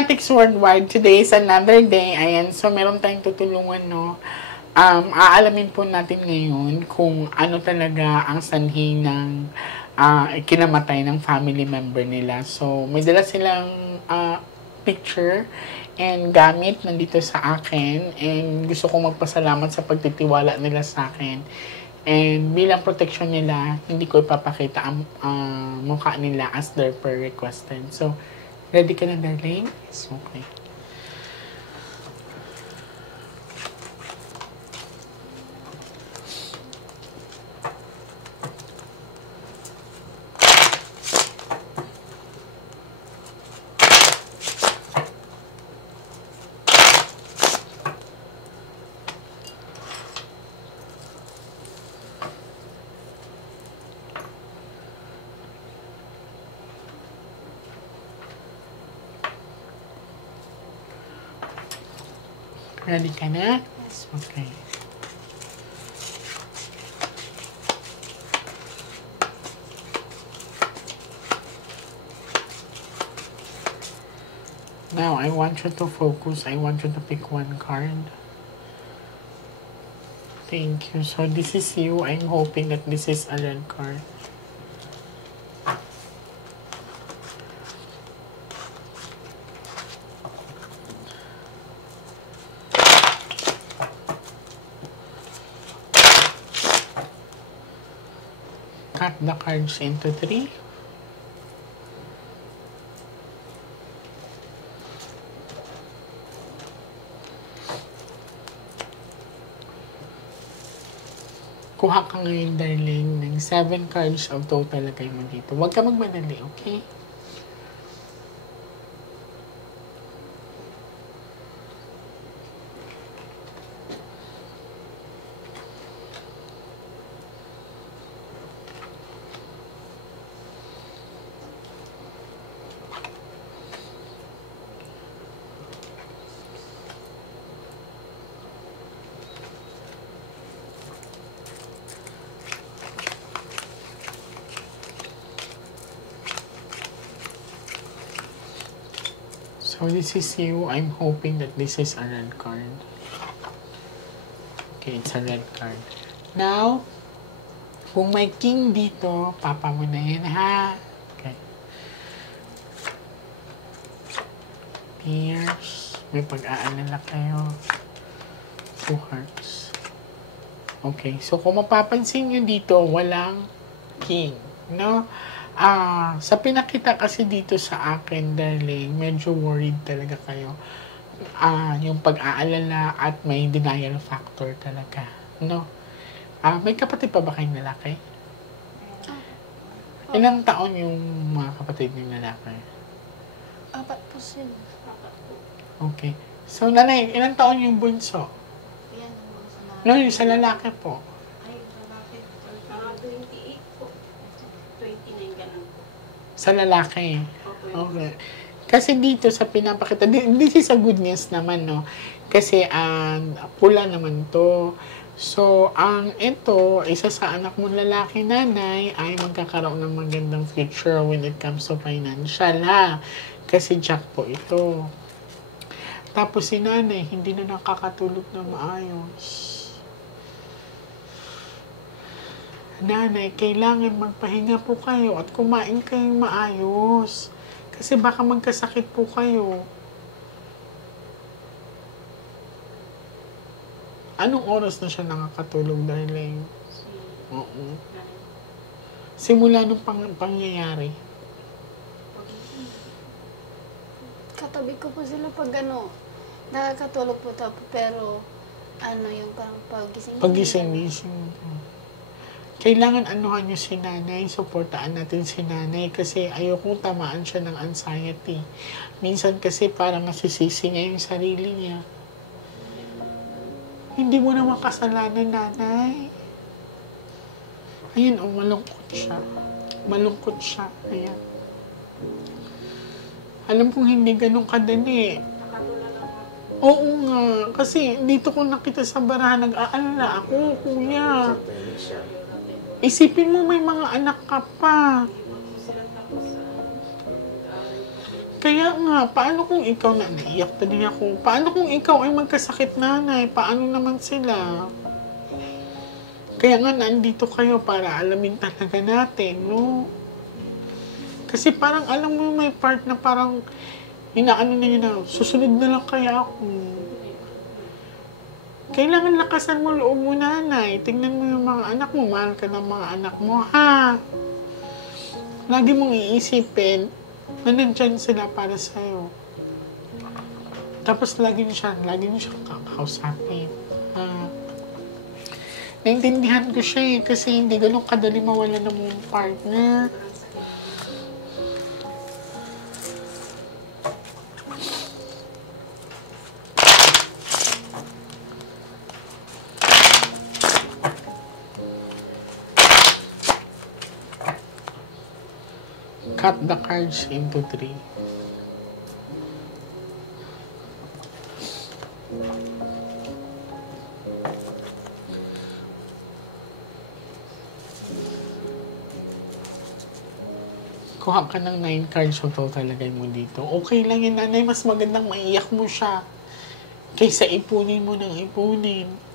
Fanatics Worldwide, today is another day. Ayan, so meron tayong tutulungan, no? Aalamin po natin ngayon kung ano talaga ang sanhi ng kinamatay ng family member nila. So, may dala silang picture and gamit nandito sa akin. And gusto kong magpasalamat sa pagtitiwala nila sa akin. And bilang protection nila, hindi ko ipapakita ang mukha nila as their per requested. So, ready ka na, darling? Yes, okay. Ready ka na? Yes. Okay. Now, I want you to focus. I want you to pick one card. Thank you. So, this is you. I'm hoping that this is a red card. Cut the cards into 3. Kuha ka ngayon, darling, ng 7 cards of total lagay mo dito. Huwag ka magmadali, okay? So, this is you. I'm hoping that this is a red card. Okay, it's a red card. Now, kung may king dito, papa mo na yan, ha? Okay. Tears. May pag-aalala kayo. 2 hearts. Okay, so kung mapapansin nyo dito, walang king, no? Sa pinakita kasi dito sa akin, darling, medyo worried talaga kayo. Yung pag-aalala at may denial factor talaga, no? May kapatid pa ba kayong lalaki? Ilang taon yung mga kapatid ng lalaki? 4 po sila. Okay. So, nanay, ilang taon yung bunso? Yan ang bunso na. No, yung sa lalaki po. Sa lalaki. Okay. Kasi dito sa pinapakita, this is a good news naman, no? Kasi pula naman to. So, ang ito, isa sa anak mong lalaki, nanay, ay magkakaroon ng magandang future when it comes to financial, ha? Kasi jack po ito. Tapos si nanay, hindi na nakakatulog na maayos. Nanay, kailangan magpahinga po kayo at kumain kayong maayos. Kasi baka magkasakit po kayo. Anong oras na siya nakakatulog, darling? Oo. Simula nung pangyayari. Katabi ko po sila pag nakakatulog po tapo, pero yung parang pagising. Pagising-gising. Kailangan anuhan nyo si nanay, supportaan natin si nanay kasi ayokong tamaan siya ng anxiety. Minsan kasi parang nasisisi niya yung sarili niya. Hindi mo naman kasalanan, nanay. Ayan, malungkot siya. Malungkot siya. Ayan. Alam kong hindi ganun kadali. Oo nga. Kasi dito ko nakita sa barahan, nag-aalala ako, kuya. Isipin mo may mga anak ka pa. Kaya nga, paano kung ikaw na naiyak tali ako? Paano kung ikaw ay magkasakit, nanay? Paano naman sila? Kaya nga, nandito kayo para alamin talaga natin, no? Kasi parang alam mo may part na parang inaano na yun na, susunod na lang kaya ako. Kailangan lakasan mo loob mo, nanay. Tingnan mo yung mga anak mo. Mahal ka ng mga anak mo, ha? Lagi mong iisipin na nandyan sila para sa'yo. Tapos lagi niyo siyang kakausapin. Naintindihan ko siya kasi hindi ganun kadali mawala ng mong partner. Cut the cards into 3. Kuha ka ng 9 cards, so talagay mo dito. Okay lang yun, nanay. Mas magandang maiyak mo siya kaysa ipunin mo ng ipunin.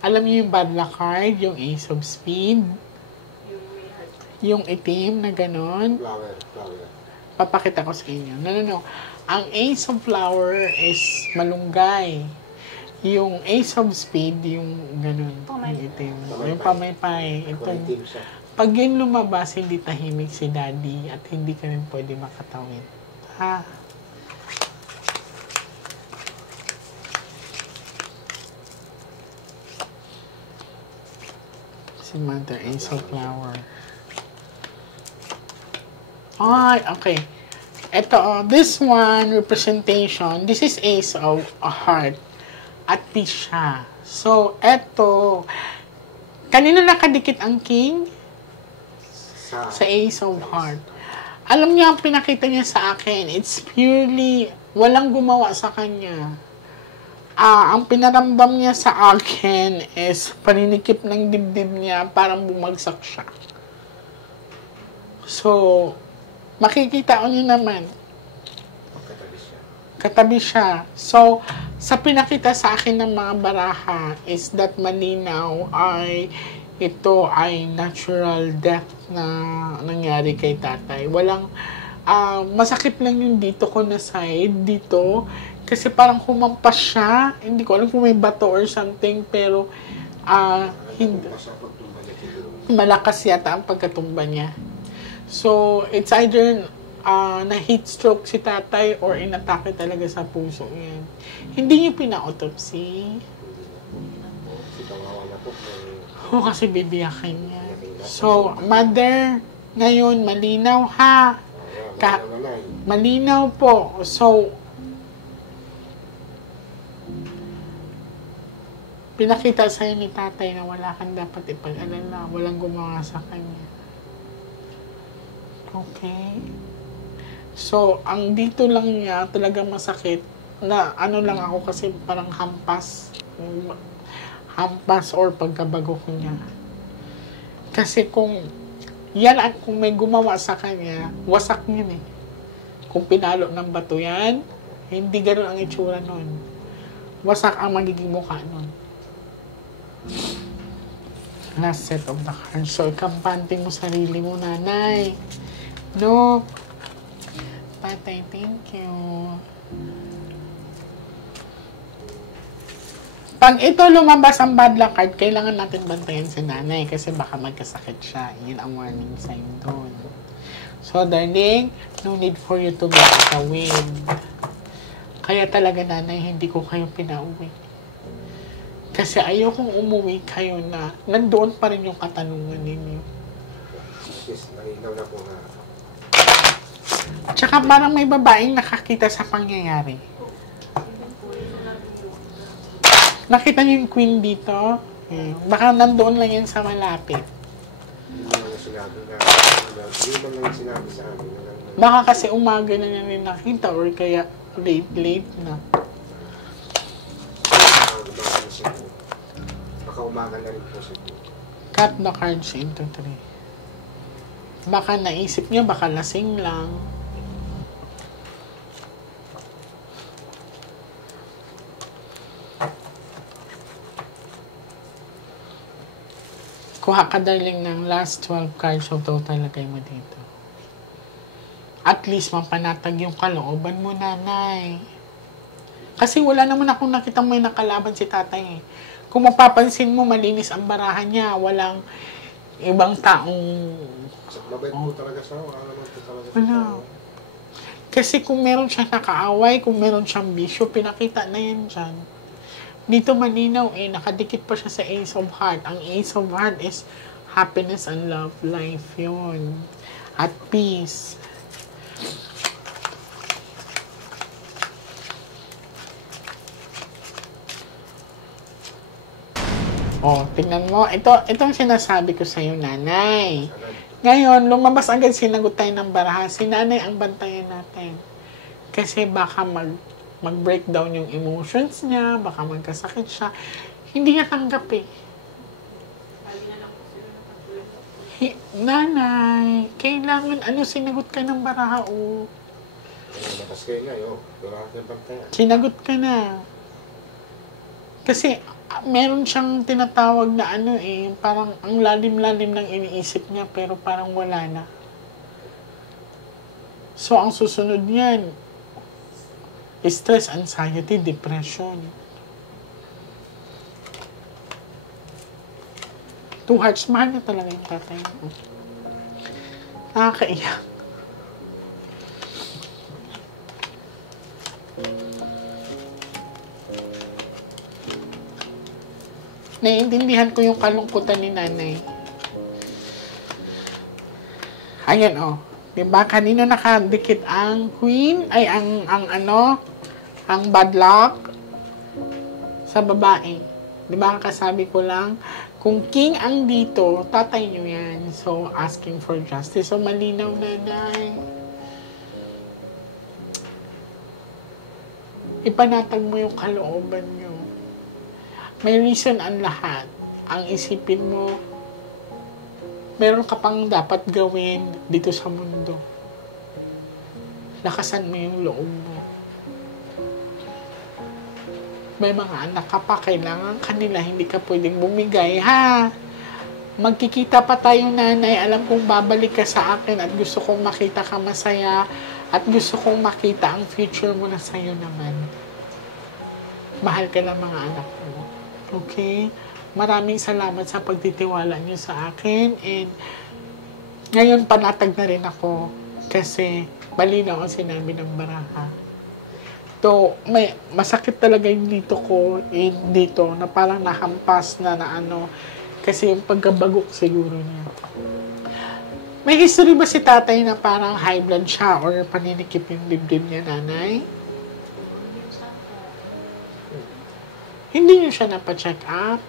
Alam niyo yung bad luck card, yung Ace of Spade, yung itim na ganon. Flower. Papakita ko sa inyo. No. Ang Ace of Flower is malunggay. Yung Ace of Spade, yung ganon, yung itim. Yung pamaypay. Itong, pag yun lumabas, hindi tahimik si daddy at hindi ka rin pwede makatawid. Ha? Si Mother, Ace of Flower. Ay, okay. Ito, this one, representation, this is Ace of a Heart. At peace siya. So, ito, kanina nakadikit ang King? Sa Ace of Heart. Alam niyo, ang pinakita niya sa akin, it's purely, walang gumawa sa kanya. Ang pinaramdam niya sa akin is paninikip ng dibdib niya, parang bumagsak siya. So, makikita niyo naman. Katabi siya. So, sa pinakita sa akin ng mga baraha is that malinaw ay ito ay natural death na nangyari kay tatay. Walang, masakit lang yung dito ko na side, dito. Kasi parang humampas siya. Hindi ko alam kung may bato or something, pero hindi. Malakas yata ang pagkatumba niya. So, it's either na heat stroke si tatay or inatake talaga sa puso yan. Hindi niyo pina-autopsy. Kasi bibiyakin niya. So, mother, ngayon, malinaw ha. Malinaw po. So, pinakita sa'yo ni tatay na wala kang dapat ipag-alala. Walang gumawa sa kanya. Okay? So, ang dito lang niya talaga masakit na ano lang ako kasi parang hampas or pagkabago ko niya. Kasi kung may gumawa sa kanya, wasak niya eh. Kung pinalo ng bato yan, hindi ganun ang itsura nun. Wasak ang magiging mukha nun. Last set of the cards. So, ikampante mo sarili mo, nanay. No. Tatay, thank you. Pag ito lumabas ang bad luck card, kailangan natin bantayan si nanay kasi baka magkasakit siya. Yun ang warning sign doon. So, darling, no need for you to make it a win. Kaya talaga, nanay, hindi ko kayo pinauwi. Kasi ayokong umuwi kayo na nandoon pa rin yung katanungan ninyo. Yes, nalinaw na po na. Tsaka parang may babaeng nakakita sa pangyayari. Nakita niyo yung queen dito? Baka nandoon lang yan sa malapit. Hindi man lang sinabi sa amin. Baka kasi umaga na niya rin nakita or kaya Late na. Umaga na siguro. Baka umaga na rin po siguro. Cut the cards into 3. Baka naisip niya, baka lasing lang. Kuha ka darling ng last 12 cards of total lagay mo dito. At least mapanatag yung kalooban mo, nanay. Kasi wala naman akong nakitang may nakalaban si tatay eh. Kung mapapansin mo, malinis ang barahan niya. Walang ibang taong... Mabait po talaga siya. Wala naman po talaga siya. Wala. Kasi kung meron siyang nakaaway, kung meron siyang bisyo, pinakita na yan dyan. Dito malinaw eh, nakadikit pa siya sa Ace of Heart. Ang Ace of Heart is happiness and love life yun. At peace. Oh, tingnan mo. Itong sinasabi ko sa'yo, nanay. Ngayon, lumabas agad sinagot tayo ng baraha. Si nanay ang bantayan natin. Kasi baka mag-breakdown yung emotions niya, baka magkasakit siya. Hindi niya tanggap eh. Nanay, kailangan, sinagot ka ng baraha, oh. Matas kayo na, yun. Wala ka ng bantayan. Sinagot ka na. Kasi, meron siyang tinatawag na parang ang lalim-lalim ng iniisip niya, pero parang wala na. So, ang susunod niyan, stress, anxiety, depression. 2 hearts, mahal na talaga yung tatay mo. Nakakaiyak. Naiintindihan ko yung kalungkutan ni nanay. Ayan, oh. Diba? Kanino nakadikit ang queen? Ay, ang bad luck sa babae. Diba? Kasabi ko lang, kung king ang dito, tatay nyo yan. So, asking for justice. So, malinaw, nanay. Ipanatag mo yung kalooban nyo. May reason ang lahat. Ang isipin mo, meron ka pang dapat gawin dito sa mundo. Lakasan mo yung loob mo. May mga anak ka pa, kailangan kanila, hindi ka pwedeng bumigay, ha? Magkikita pa tayo, nanay. Alam kong babalik ka sa akin at gusto kong makita ka masaya at gusto kong makita ang future mo na sa'yo naman. Mahal ka ng mga anak mo. Okay? Maraming salamat sa pagtitiwala niyo sa akin. And ngayon panatag na rin ako kasi malinaw ang sinabi ng baraha. So, may masakit talaga yung dito ko, dito, na parang nahampas na kasi yung pagkabagok siguro niya. May history ba si tatay na parang high blood siya or paninikip yung dibdib niya, nanay? Hindi niyo siya napacheck up?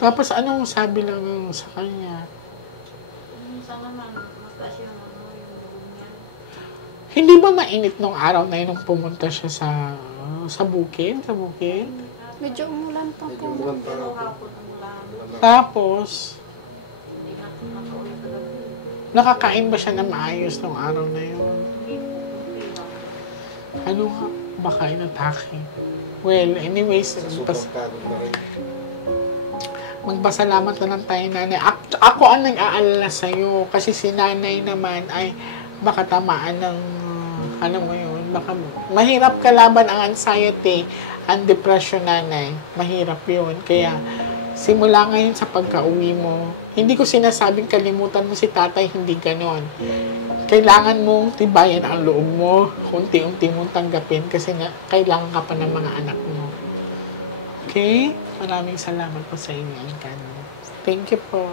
Tapos anong sabi lang sa kanya? Minsan naman, mataas yung dugo niya. Hindi ba mainit nung araw na yun nung pumunta siya sa bukid? Sa bukid? Medyo umulan pa Medyo po. umulan pa Pero lang po. hapon ang ulan. Tapos, Hindi na nakaulit talaga. nakakain ba siya na maayos nung araw na yun? Hindi po okay lang. Ano nga? Baka inatake. Well, anyways, Sa sobrang pagod na rin. magpasalamat na lang tayo, nanay. Ako ang nag-aalala sa'yo kasi si nanay naman ay baka tamaan ng, mo yun, baka mahirap kalaban ang anxiety, ang depression, nanay. Mahirap yun. Kaya, simula ngayon sa pagka-uwi mo, hindi ko sinasabing kalimutan mo si tatay, hindi ganon. Kailangan mong tibayan ang loob mo, unti-unti mong tanggapin kasi nga, kailangan ka pa ng mga anak mo. Okay? Maraming salamat po sa inyo. Thank you po.